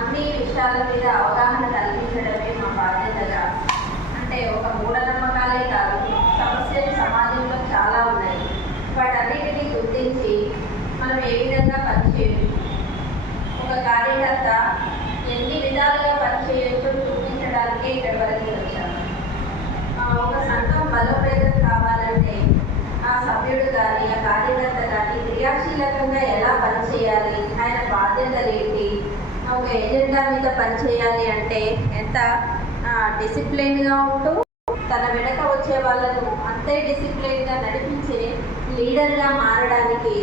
అన్ని విషయాల మీద అవగాహన కల్పించడమే మా బాధ్యతగా. అంటే ఒక మూఢనమ్మకాలే కాదు సమస్యలు సమాజంలో చాలా ఉన్నాయి. వాటన్నిటిని గుర్తించి మనం ఏ విధంగా పనిచేయాలి ఒక కార్యకర్త ఎన్ని విధాలుగా పనిచేయొచ్చో చూపించడానికి ఇక్కడి వరకు వచ్చాను. ఒక సంఘం బలోపేతం కావాలంటే ఆ సభ్యుడు కానీ ఆ కార్యకర్త కానీ క్రియాశీలకంగా ఎలా పనిచేయాలి? ఆయన బాధ్యతలు ఏంటి? ఒక ఎజెండా మీద పనిచేయాలి అంటే ఎంత డిసిప్లిన్గా ఉంటూ తన వెనక వచ్చే వాళ్ళను అంతే డిసిప్లిన్గా నడిపించే లీడర్గా మారడానికి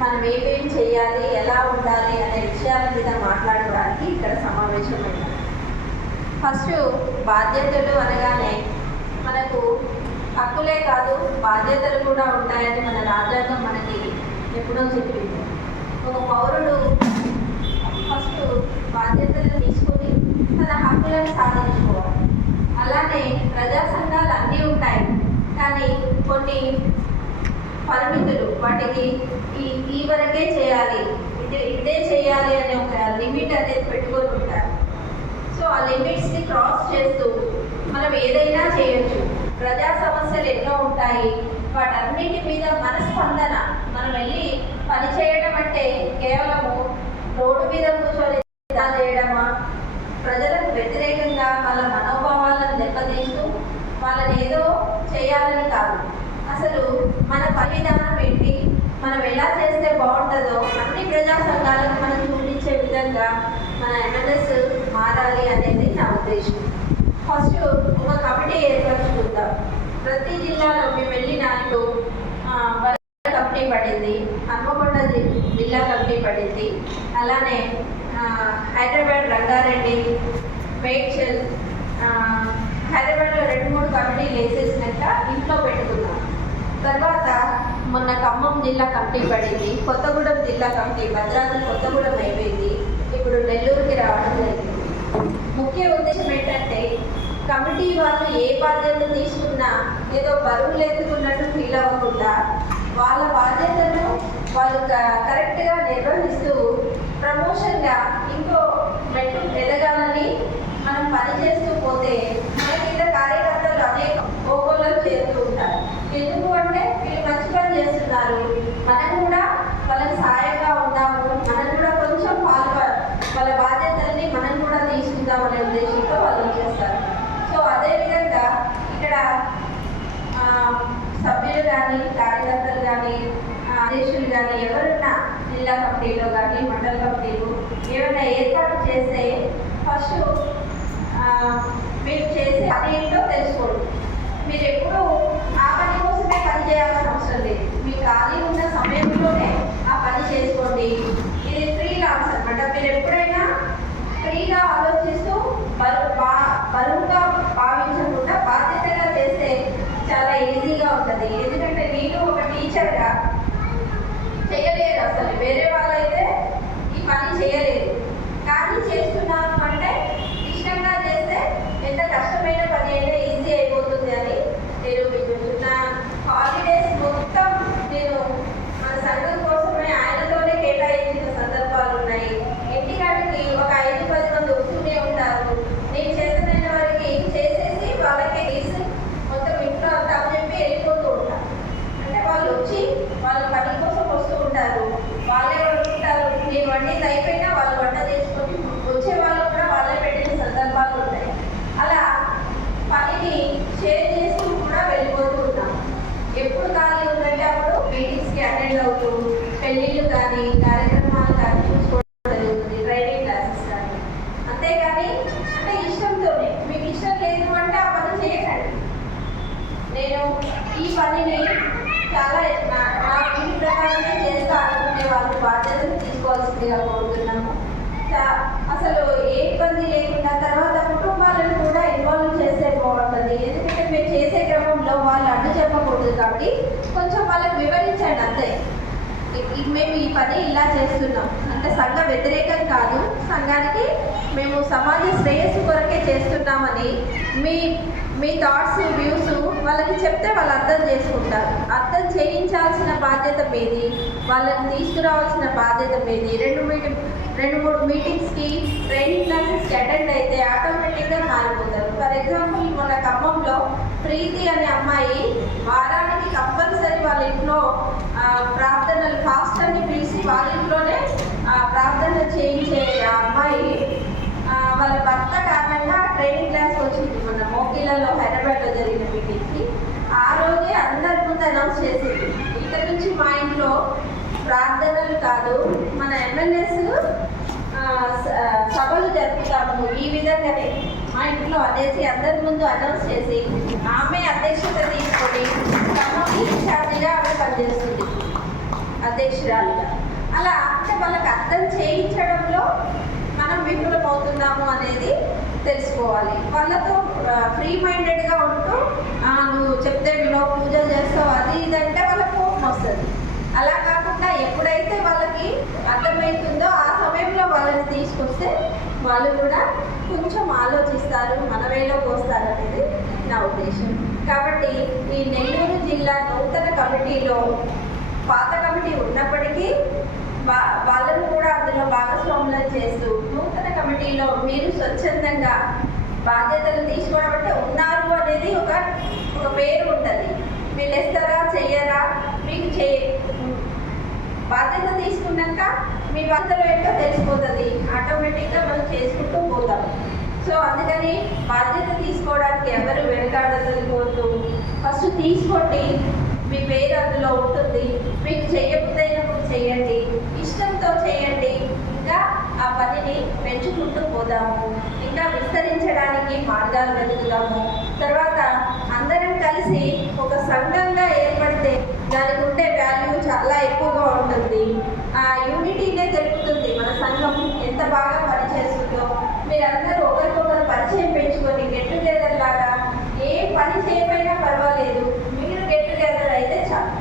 మనం ఏమేమి చేయాలి ఎలా ఉండాలి అనే విషయాల మీద మాట్లాడడానికి ఇక్కడ సమావేశమైంది ఫస్ట్ బాధ్యతలు అనగానే మనకు హక్కులే కాదు బాధ్యతలు కూడా ఉంటాయని మన రాజ్యాంగం మనకి ఎప్పుడో చెప్పింది. ఒక పౌరుడు బాధ్యతలు తీసుకొని తన హక్కులను సాధించుకోవాలి. అలానే ప్రజా సంఘాలు అన్నీ ఉంటాయి. కానీ కొన్ని పరిమితులు వాటికి ఈ ఈ వరకే చేయాలి. ఇది ఇదే చేయాలి అనే ఒక లిమిట్ అనేది పెట్టుకొని ఉంటారు. సో ఆ లిమిట్స్ని క్రాస్ చేస్తూ మనం ఏదైనా చేయొచ్చు. ప్రజా సమస్యలు ఎన్నో ఉంటాయి. వాటన్నిటి మీద మనస్పందన వెళ్ళి పని చేయడం అంటే కేవలము రోడ్డు మీద కూర్చొని ధర్నా చేయడమా ప్రజలకు వ్యతిరేకంగా వాళ్ళ మనోభావాలను దెబ్బతీస్తూ వాళ్ళని ఏదో చేయాలని కాదు అసలు మన పని విధానం ఏంటి మనం ఎలా చేస్తే బాగుంటుందో అన్ని ప్రజా సంఘాలకు మనం చూపించే విధంగా మన ఎంఎన్ఎస్ మారాలి అనేది నా ఉద్దేశం. ఫస్ట్ ఒక కమిటీ ఏర్పరచుకుందాం ప్రతి జిల్లాలో మేము వెళ్ళిన ఇప్పుడు కమిటీ పడింది హన్మకొండ జిల్లా కమిటీ పడింది. అలానే హైదరాబాద్ రంగారెడ్డి మేడ్చల్ హైదరాబాద్లో రెండు మూడు కమిటీలు వేసేసినాక ఇంట్లో పెట్టుకున్నాం. తర్వాత మొన్న ఖమ్మం జిల్లా కమిటీ పడింది కొత్తగూడెం జిల్లా కమిటీ భద్రాద్రి కొత్తగూడెం అయిపోయింది. ఇప్పుడు నెల్లూరుకి రావడం జరిగింది. ముఖ్య ఉద్దేశం ఏంటంటే కమిటీ వాళ్ళు ఏ బాధ్యత తీసుకున్నా ఏదో బరువులు ఎత్తుకున్నట్టు ఫీల్ అవ్వకుండా వాళ్ళ బాధ్యతను వాళ్ళు క- కరెక్ట్గా నిర్వహిస్తూ ప్రమోషన్గా ఇంకో మెట్టు ఎదగాలని మనం పనిచేస్తూ పోతే మన కింద కార్యకర్తలు అనేక ఓగోళ్ళలు చేస్తూ ఉంటారు ఎందుకు అంటే వీళ్ళు మంచి పని చేస్తున్నారు మనం కూడా వాళ్ళకి సాయంగా ఉందాము మనం కూడా కొంచెం పాల్గొ వాళ్ళ బాధ్యతల్ని మనం కూడా తీసుకుందాం అనే ఉద్దేశంతో వాళ్ళు వచ్చేస్తారు సో అదేవిధంగా ఇక్కడ ఆ, సభ్యులు కానీ కార్యకర్తలు కానీ అధ్యక్షులు కానీ ఎవరున్నా జిల్లా కమిటీలో కానీ మండల కమిటీలు ఏమైనా ఏర్పాటు చేస్తే ఫస్ట్ మీరు చేసే అదేంటో ఏంటో తెలుసుకోండి. మీరు ఎప్పుడు ఆ పని కోసమే పని చేయాల్సిన అవసరం లేదు. మీ ఖాళీ ఉన్న సమయంలోనే ఆ పని చేసుకోండి. ఇది ఫ్రీ లాన్స్ అనమాట మీరు ఎప్పుడైనా ఫ్రీగా ఆలోచిస్తూ బరువు బా బరువుగా భావించకుండా బాధ్యతగా చేస్తే చాలా ఈజీగా ఉంటుంది. ఎందుకంటే నేను ఒక టీచర్గా వేరే వాళ్ళైతే ఈ పని చేయలేదు కానీ చేస్తున్నాను అంటే ఇష్టంగా చేస్తే ఎంత కష్టమైన పని అయినా ఈజీ అయిపోతుంది అని నేను మీకు నా హాలిడేస్ మొత్తం నేను మన సంఘం కోసమే ఆయనతోనే కేటాయించిన సందర్భాలు ఉన్నాయి ఇంటికాడికి ఒక ఐదు పది మంది వస్తూనే ఉంటారు నేను చేతనైన వారికి చేసేసి వాళ్ళకి తీసి మొత్తం ఇంట్లో అంతా చెప్పి వెళ్ళిపోతూ ఉంటాను అంటే వాళ్ళు వచ్చి వాళ్ళ పని కోసం వస్తూ ఉంటారు వాళ్ళే వండుకుంటారు నేను వండింది అయిపోయినా వాళ్ళు వంట చేసుకొని వచ్చే వాళ్ళు కూడా వాళ్ళే పెట్టిన సందర్భాలు ఉంటాయి అలా పనిని షేర్ చేస్తూ కూడా వెళ్ళిపోతూ ఉన్నాం ఎప్పుడు ఖాళీ ఉందంటే అప్పుడు మీటింగ్స్కి అటెండ్ అవుతూ పెళ్ళిళ్ళు కానీ కార్యక్రమాలు కానీ చూసుకోవడం జరుగుతుంది ట్రైనింగ్ క్లాసెస్ కానీ అంతేగాని అంటే ఇష్టంతోనే. మీకు ఇష్టం లేదు అంటే ఆ పని చేయకండి. నేను ఈ పనిని చాలా నా నా వీటి ప్రకారమే చేస్తా అనుకునే వాళ్ళు బాధ్యతలు తీసుకోవాల్సిందిగా కోరుతున్నాము. అసలు ఏ ఇబ్బంది లేకుండా తర్వాత కుటుంబాలను కూడా ఇన్వాల్వ్ చేస్తే బాగుంటుంది. ఎందుకంటే మీరు చేసే క్రమంలో వాళ్ళు అడ్డు చెప్పకూడదు కాబట్టి కొంచెం వాళ్ళకి వివరించండి అంతే. మేము ఈ పని ఇలా చేస్తున్నాం. అంటే సంఘ వ్యతిరేకం కాదు. సంఘానికి మేము సమాజ శ్రేయస్సు కొరకే చేస్తున్నామని మీ మీ థాట్స్ వ్యూస్ వాళ్ళకి చెప్తే వాళ్ళు అర్థం చేసుకుంటారు. అర్థం చేయించాల్సిన బాధ్యత మీది వాళ్ళని తీసుకురావాల్సిన బాధ్యత మీది. రెండు మీటింగ్ రెండు మూడు మీటింగ్స్కి ట్రైనింగ్ క్లాసెస్కి అటెండ్ అయితే ఆటోమేటిక్గా మారిపోతారు. ఫర్ ఎగ్జాంపుల్ మన ఖమ్మంలో ప్రీతి అనే అమ్మాయి వారానికి కంపల్సరీ వాళ్ళ ఇంట్లో ప్రార్థనలు ఫాస్ట్ అని పిలిచి వాళ్ళ ఇంట్లోనే ఆ, ప్రార్థన చేయించే ఆ అమ్మాయి ఆ, వాళ్ళ భర్త కారణంగా ట్రైనింగ్ క్లాస్ వచ్చింది మన మోకిలలో హైదరాబాద్లో జరిగిన మీటింగ్కి ఆ రోజే అందరి ముందు చేసింది. ఇక్కడ నుంచి మా ఇంట్లో ప్రార్థనలు కాదు మన ఎమ్మెల్యేస్ సభలు జరుపుతాము ఈ విధంగానే. మా ఇంట్లో అనేసి అందరి ముందు అనౌన్స్ చేసి ఆమె అధ్యక్షత తీసుకొని సభకి ఇన్ఛార్జిగా ఆమె పనిచేస్తుంది అధ్యక్షురాలుగా. అలా అంటే వాళ్ళకి అర్థం చేయించడంలో మనం విఫలమవుతున్నాము అనేది తెలుసుకోవాలి. వాళ్ళతో ఫ్రీ మైండెడ్గా ఉంటూ నువ్వు చెప్తే నువ్వు పూజలు చేస్తావు అది ఇది అంటే వాళ్ళకి కోపం వస్తుంది. అలా కాకుండా ఎప్పుడైతే వాళ్ళకి అర్థమవుతుందో ఆ సమయంలో వాళ్ళని తీసుకొస్తే వాళ్ళు కూడా కొంచెం ఆలోచిస్తారు మన వేలోకి వస్తారు అనేది నా ఉద్దేశం. కాబట్టి ఈ నెల్లూరు జిల్లా నూతన కమిటీలో పాత కమిటీ ఉన్నప్పటికీ వా- వాళ్ళను కూడా అందులో భాగస్వాములను చేస్తూ కమిటీలో మీరు స్వచ్ఛందంగా బాధ్యతలు తీసుకోవడం అంటే ఉన్నారు అనేది ఒక ఒక పేరు ఉంటుంది. వీళ్ళు ఇస్తారా చెయ్యరా? మీకు చే బాధ్యత తీసుకున్నాక మీ బాధ్యతలు ఏంటో తెలిసిపోతుంది. ఆటోమేటిక్గా మనం చేసుకుంటూ పోతాం. సో అందుకని బాధ్యత తీసుకోవడానికి ఎవరు వెనకాడకపోతూ ఫస్ట్ తీసుకోండి. జీవితాలు వెతుకుతాము. తర్వాత అందరం కలిసి ఒక సంఘంగా ఏర్పడితే దానికి ఉండే వాల్యూ చాలా ఎక్కువగా ఉంటుంది. ఆ యూనిటీనే తెలుపుతుంది. మన సంఘం ఎంత బాగా పనిచేస్తుందో. మీరందరూ ఒకరికొకరు పరిచయం పెంచుకొని గెట్ టుగెదర్ లాగా ఏ పని చేయమైనా పర్వాలేదు. మీరు గెట్ టుగెదర్ అయితే చాలు.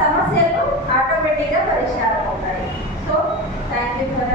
సమస్యలు ఆటోమేటిక్గా పరిష్కారం అవుతాయి. So thank you for